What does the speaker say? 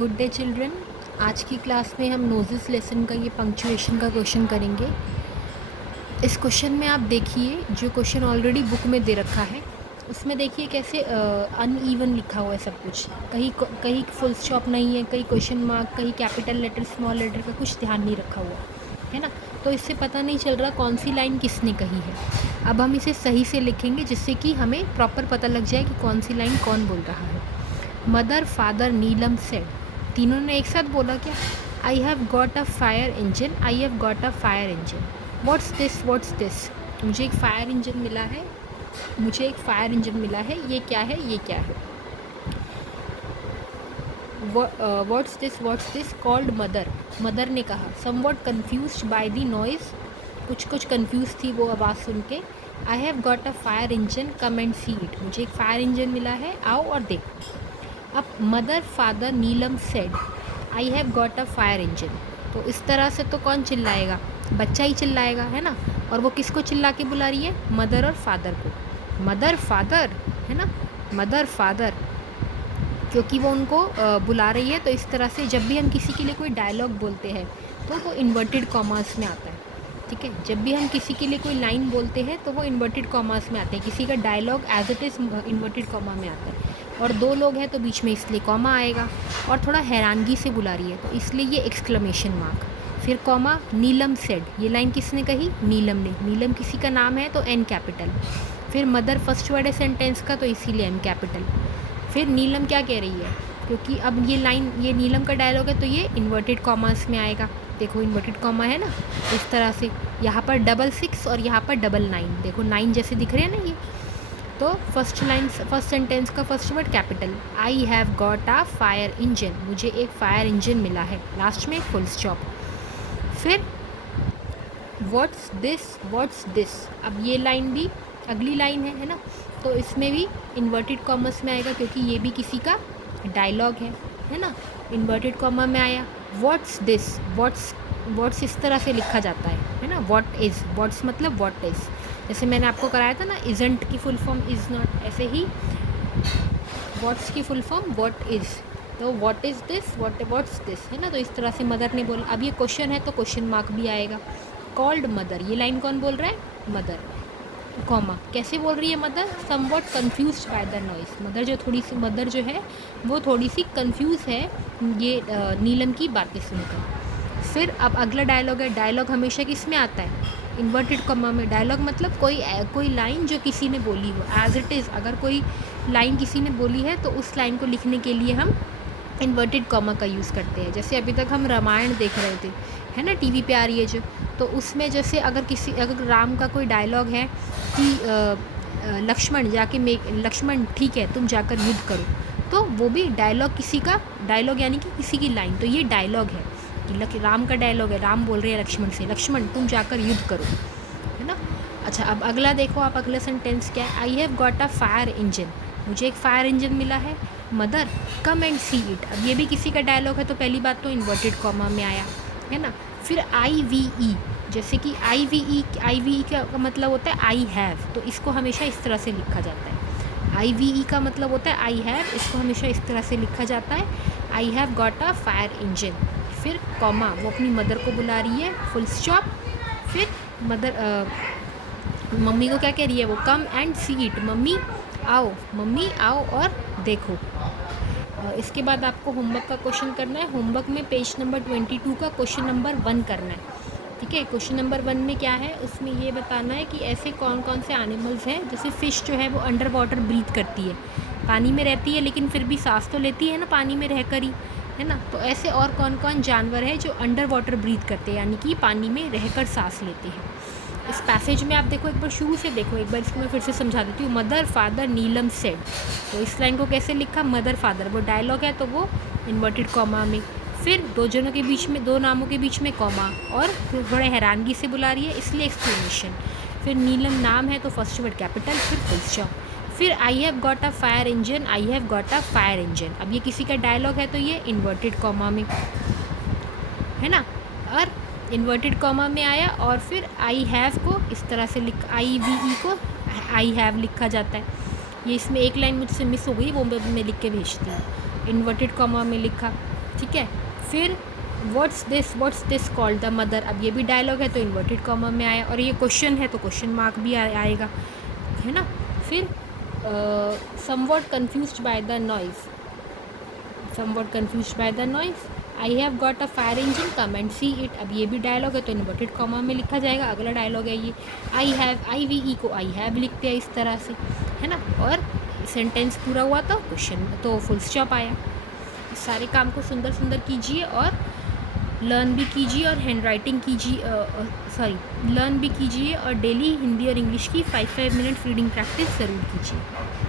Good day children. आज की class में हम नोजेस लेसन का ये पंक्चुएशन का क्वेश्चन करेंगे। इस क्वेश्चन में आप देखिए, जो क्वेश्चन ऑलरेडी बुक में दे रखा है उसमें देखिए कैसे अनइवन लिखा हुआ है सब कुछ। कहीं कहीं फुल स्टॉप नहीं है, कहीं क्वेश्चन मार्क, कहीं कैपिटल लेटर स्मॉल लेटर का कुछ ध्यान नहीं रखा हुआ है ना। तो इससे पता नहीं चल रहा कौन सी लाइन किसने कही है। अब हम इसे सही से लिखेंगे जिससे कि हमें प्रॉपर पता लग जाए कि कौन सी लाइन कौन बोल रहा है। मदर फादर नीलम सेड, तीनों ने एक साथ बोला क्या? I have got a fire engine, I have got a fire engine. What's this, what's this? मुझे एक फायर इंजन मिला है, मुझे एक फायर इंजन मिला है। ये क्या है, ये क्या है? What's this called mother, mother ने कहा। Somewhat confused by the noise, कुछ कन्फ्यूज थी वो आवाज़ सुन के। I have got a fire engine, come and see it, मुझे एक फायर इंजन मिला है, आओ और देखो। अब mother father Neelam said I have got a fire engine, तो इस तरह से तो कौन चिल्लाएगा? बच्चा ही चिल्लाएगा, है ना। और वो किसको चिल्ला के बुला रही है? मदर और फादर को। मदर फादर, है ना, मदर फादर, क्योंकि वो उनको बुला रही है। तो इस तरह से जब भी हम किसी के लिए कोई डायलॉग बोलते हैं तो वो इन्वर्टेड कॉमास में आता है, ठीक है। जब भी हम किसी के लिए कोई लाइन बोलते हैं तो वो इन्वर्टेड कॉमास में आते हैं। किसी का dialogue as it is inverted comma में आता है, और दो लोग हैं तो बीच में इसलिए कॉमा आएगा। और थोड़ा हैरानगी से बुला रही है तो इसलिए ये एक्सक्लेमेशन मार्क, फिर कॉमा। नीलम सेड, ये लाइन किसने कही? नीलम ने। नीलम किसी का नाम है तो एन कैपिटल। फिर मदर फर्स्ट वर्ड है सेंटेंस का तो इसीलिए एम कैपिटल। फिर नीलम क्या कह रही है? क्योंकि अब ये लाइन, ये नीलम का डायलॉग है तो ये इन्वर्टेड कॉमास में आएगा। देखो इन्वर्टेड कॉमा है ना, इस तरह से। यहाँ पर 66 और यहाँ पर 99, देखो 9 जैसे दिख रहे हैं ना ये। तो फर्स्ट लाइन, फर्स्ट सेंटेंस का first word capital. I have got a fire engine, मुझे एक फायर इंजन मिला है, लास्ट में फुल स्टॉप। फिर व्हाट्स दिस, व्हाट्स दिस, अब ये लाइन भी अगली लाइन है ना, तो इसमें भी इन्वर्टेड कॉमर्स में आएगा क्योंकि ये भी किसी का डायलॉग है ना। इन्वर्टेड कॉमा में आया। व्हाट्स दिस, व्हाट्स इस तरह से लिखा जाता है ना। व्हाट इज़, व्हाट्स मतलब व्हाट इज़, जैसे मैंने आपको कराया था ना, इजंट की फुल फॉर्म इज़ नॉट, ऐसे ही व्हाट्स की फुल फॉर्म व्हाट इज़। तो what is this, what's this, है ना। तो इस तरह से मदर ने बोला। अब ये क्वेश्चन है तो क्वेश्चन मार्क भी आएगा। कॉल्ड मदर, ये लाइन कौन बोल रहा है? Mother, comma. कैसे बोल रही है mother? Somewhat confuse by the noise, mother जो है वो थोड़ी सी कन्फ्यूज़ है ये नीलम की बातें सुनकर। फिर अब अगला डायलॉग है। डायलॉग हमेशा किस में आता है? इन्वर्टेड कॉमा में। डायलॉग मतलब कोई लाइन जो किसी ने बोली हो, एज इट इज़। अगर कोई लाइन किसी ने बोली है तो उस लाइन को लिखने के लिए हम इन्वर्टेड कॉमा का यूज़ करते हैं। जैसे अभी तक हम रामायण देख रहे थे, है ना, टीवी पे आ रही है जो, तो उसमें जैसे अगर राम का कोई डायलॉग है कि लक्ष्मण लक्ष्मण ठीक है तुम जाकर युद्ध करो, तो वो भी डायलॉग, किसी का डायलॉग यानी कि किसी की लाइन, तो ये डायलॉग है कि राम का डायलॉग है। राम बोल रहे हैं लक्ष्मण से, लक्ष्मण तुम जाकर युद्ध करो, है ना। अच्छा, अब अगला देखो आप, अगला सेंटेंस क्या है? I have got a fire engine, मुझे एक फायर इंजन मिला है। Mother come and see it, अब ये भी किसी का डायलॉग है तो पहली बात तो इन्वर्टेड कॉमा में आया, है ना। फिर आई वी ई, जैसे कि आई वी ई का मतलब होता है आई हैव, तो इसको हमेशा इस तरह से लिखा जाता है। आई वी ई का मतलब होता है आई हैव, इसको हमेशा इस तरह से लिखा जाता है, I have got a fire engine. फिर कॉमा, वो अपनी मदर को बुला रही है, फुल स्टॉप। फिर मदर मम्मी को क्या कह रही है वो? Come and see it, mummy आओ और देखो। इसके बाद आपको होमवर्क का क्वेश्चन करना है। होमवर्क में पेज नंबर 22 का क्वेश्चन नंबर 1 करना है, ठीक है। क्वेश्चन नंबर 1 में क्या है, उसमें ये बताना है कि ऐसे कौन कौन से एनिमल्स हैं। जैसे फ़िश जो है वो अंडर वाटर ब्रीथ करती है, पानी में रहती है लेकिन फिर भी सांस तो लेती है ना पानी में रहकर ही, है ना। तो ऐसे और कौन कौन जानवर हैं जो अंडर वाटर ब्रीथ करते हैं, यानी कि पानी में रहकर सांस लेते हैं। इस पैसेज में आप देखो, एक बार शुरू से देखो, एक बार इसको मैं फिर से समझा देती हूँ। मदर फादर नीलम सेड, तो इस लाइन को कैसे लिखा? मदर फादर, वो डायलॉग है तो वो इन्वर्टेड कॉमा में। फिर दो जनों के बीच में, दो नामों के बीच में कॉमा, और फिर बड़े हैरानगी से बुला रही है इसलिए एक्सक्लेमेशन। फिर नीलम नाम है तो फर्स्ट वर्ड कैपिटल, फिर फुल स्टॉप। फिर I have got a fire engine, I have got a fire engine, अब ये किसी का डायलॉग है तो ये इन्वर्टेड कॉमा में, है ना। और इन्वर्टेड कॉमा में आया, और फिर आई हैव को इस तरह से आई वी ई को आई हैव लिखा जाता है। ये इसमें एक लाइन मुझसे मिस हो गई, वो मैं लिख के भेजती हूँ। इन्वर्टेड कॉमा में लिखा, ठीक है। फिर what's this called the mother, अब ये भी डायलॉग है तो इन्वर्टेड कॉमा में आया, और ये क्वेश्चन है तो क्वेश्चन मार्क भी आएगा, है ना। फिर somewhat confused by the noise, somewhat confused by the noise, I have got a fire engine come and see it, अब ये भी डायलॉग है तो इन्वर्टेड कॉमा में लिखा जाएगा, अगला डायलॉग है ये। I have, I V E को आई हैव लिखते हैं इस तरह से, है ना, और सेंटेंस पूरा हुआ तो क्वेश्चन तो फुल स्टॉप आया। इस सारे काम को सुंदर सुंदर कीजिए और लर्न भी कीजिए, और हैंड राइटिंग कीजिए, लर्न भी कीजिए, और डेली हिंदी और इंग्लिश की 5 मिनट रीडिंग प्रैक्टिस ज़रूर कीजिए।